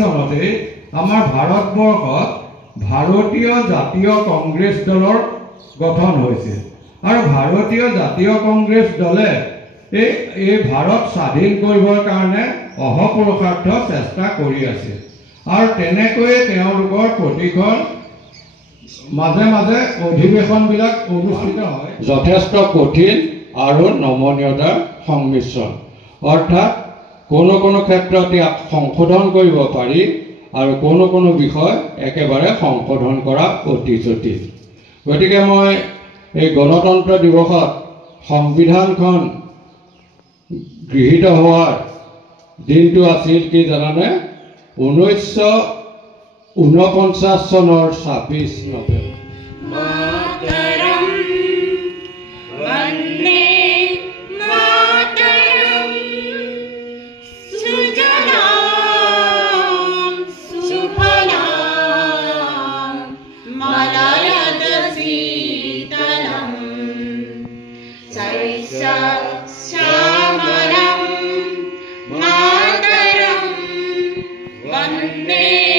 চনতে আমাৰ ভাৰতবৰ্ষত ভাৰতীয় জাতীয় কংগ্ৰেছ দলৰ গঠন হৈছিল আৰু ভাৰতীয় জাতীয় কংগ্ৰেছ দলে এই ভাৰত স্বাধীন কৰিবৰ কাৰণে অহপুৰুষাৰ্থ চেষ্টা কৰি আছিল আৰু তেনেকৈয়ে তেওঁলোকৰ প্ৰতিখন মাজে মাজে অধিৱেশনবিলাক অনুষ্ঠিত হয় যথেষ্ট কঠিন আৰু নমনীয়তাৰ সংমিশ্ৰণ অৰ্থাৎ কোনো ক্ষেত্ৰত ইয়াক সংশোধন কৰিব পাৰি আৰু কোনো বিষয় একেবাৰে সংশোধন কৰা অতি জটিল গতিকে মই এই গণতন্ত্ৰ দিৱসত সংবিধানখন গৃহীত হোৱাৰ দিনটো আছিল কি জানানে 1949 চনৰ 26 নৱেম্বৰ Vande